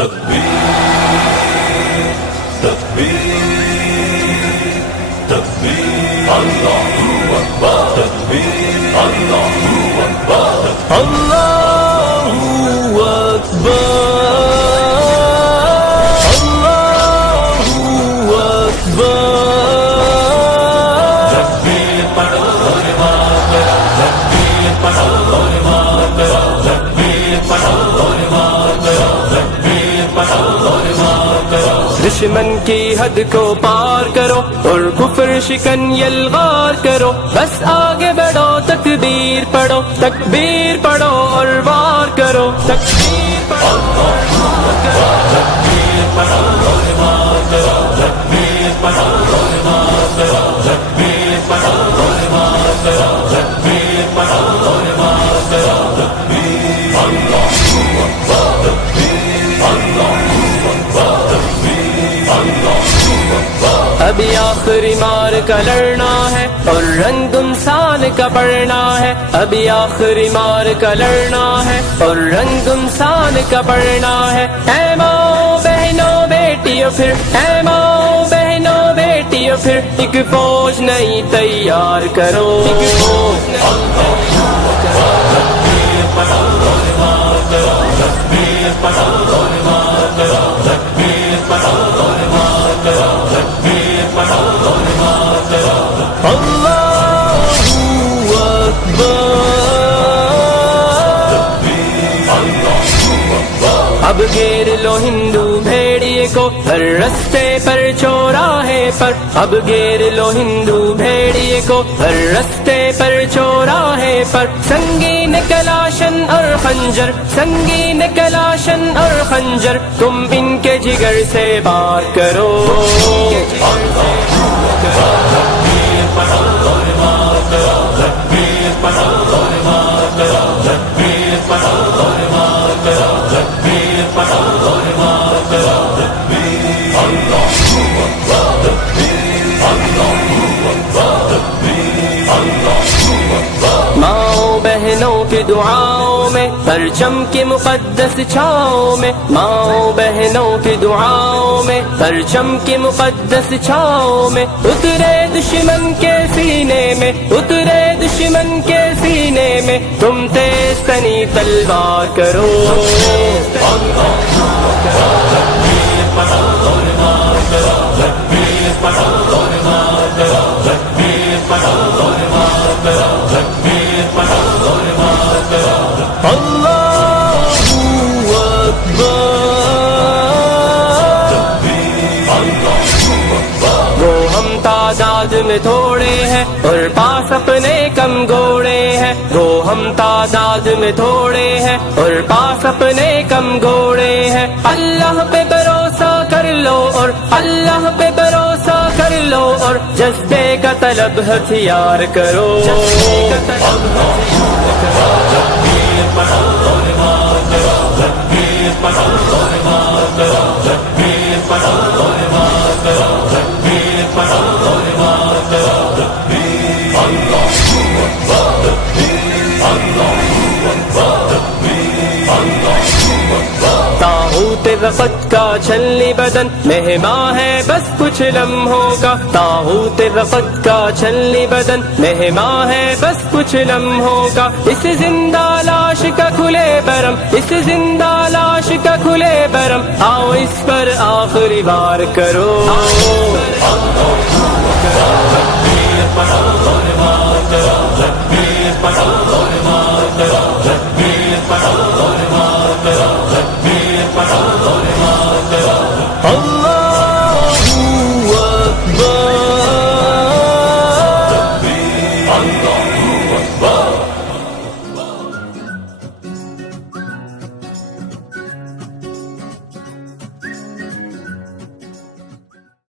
تکبیر تکبیر تکبیر اللہ اکبر تکبیر اللہ اکبر اللہ اکبر دشمن کی حد کو پار کرو اور کفر شکن یلغار کرو، بس آگے بڑھو تکبیر پڑھو، تکبیر پڑھو اور وار کرو، تکبیر پڑھو اور وار کرو، تکبیر پڑھو اور وار کرو، تکبیر پڑھو اور وار کرو، تکبیر پڑھو اور وار کرو، تکبیر پڑھو اور وار کرو، تکبیر اللہ اکبر تکبیر اللہ ابھی آخری مار کا لڑنا ہے اور رنگ انسان کا پڑھنا ہے، ابھی آخری مار کا لڑنا ہے اور رنگ انسان کا پڑھنا ہے۔ اے ماں بہنوں بیٹیوں پھر، اے ماں بہنوں بیٹیوں پھر ایک فوج نئی تیار کرو، ایک فوج نئی تیار کرو، تکبیر پڑھو اور وار کرو، تکبیر پڑھو اور وار کرو، تکبیر پڑھو اور وار کرو، تکبیر پڑھو اور وار کرو، اللہ اکبر تکبیر اللہ اکبر۔ اب گھیر لو ہندو بھیڑیے کو ہر رستے پر چوراہے پر، اب گھیر لو ہندو بھیڑیے کو ہر رستے پر چوراہے پر، سنگین کلاشن اور خنجر، سنگین کلاشن اور خنجر تم ان کے جگر سے بار کرو، تکبیر پڑھو اور وار کرو، تکبیر پڑھو اور وار کرو، تکبیر پڑھو اور وار کرو، تکبیر پڑھو اور وار کرو، تکبیر اللہ اکبر تکبیر اللہ اکبر تکبیر اللہ اکبر۔ ماؤں بہنوں کی دعاؤں میں، پرچم کی مقدس چھاؤں میں، ماؤں بہنوں کی دعاؤں میں، پرچم کی مقدس چھاؤں میں، اترے دشمن کے سینے میں، اترے دشمن کے سینے میں، تم تیز تنی تلوار کرو، تکبیر پڑھو اور وار کرو، تکبیر پڑھو اور وار کرو، تکبیر پڑھو اور وار کرو، تکبیر پڑھو اور وار کرو، اللہ اکبر تکبیر اللہ اکبر۔ وہ ہم تعداد میں تھوڑے ہیں اور پاس اپنے کم گھوڑے ہیں، وہ ہم تعداد میں تھوڑے ہیں اور پاس اپنے کم گھوڑے ہیں، اللہ پہ بھروسہ کر لو اور اللہ پہ بھروسہ کر لو اور جذبے کا طلب ہتھیار کرو، تکبیر پڑھو اور وار کرو، تکبیر پڑھو اور وار کرو، تکبیر پڑھو اور وار کرو، تکبیر پڑھو اور وار کرو، تکبیر اللہ اکبر تکبیر اللہ اکبر تکبیر اللہ اکبر۔ طاغوت وقت کا چھلنی بدن مہماں ہے بس کچھ لمحوں کا، طاغوت وقت کا چھلنی بدن مہماں ہے بس کچھ لمحوں کا، اس زندہ لاش کا کھلے برم، اس زندہ لاش کا کھلے برم، آؤ اس پر آخری وار کرو،